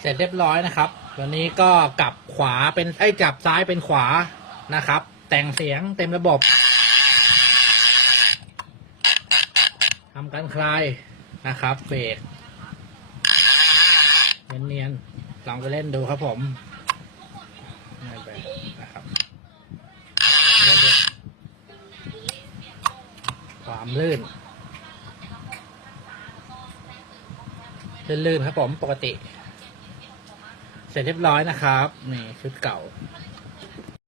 เสร็จเรียบร้อยนะครับวันนี้ก็กลับขวาเป็นจับซ้ายเป็นขวานะครับ แต่งเสียงเต็มระบบทำการคลายนะครับเบรกเนียนๆลองไปเล่นดูครับผมไม่ไปนะครับลองเล่นดูความลื่นลื่นๆครับผมปกติเสร็จเรียบร้อยนะครับนี่ชุดเก่า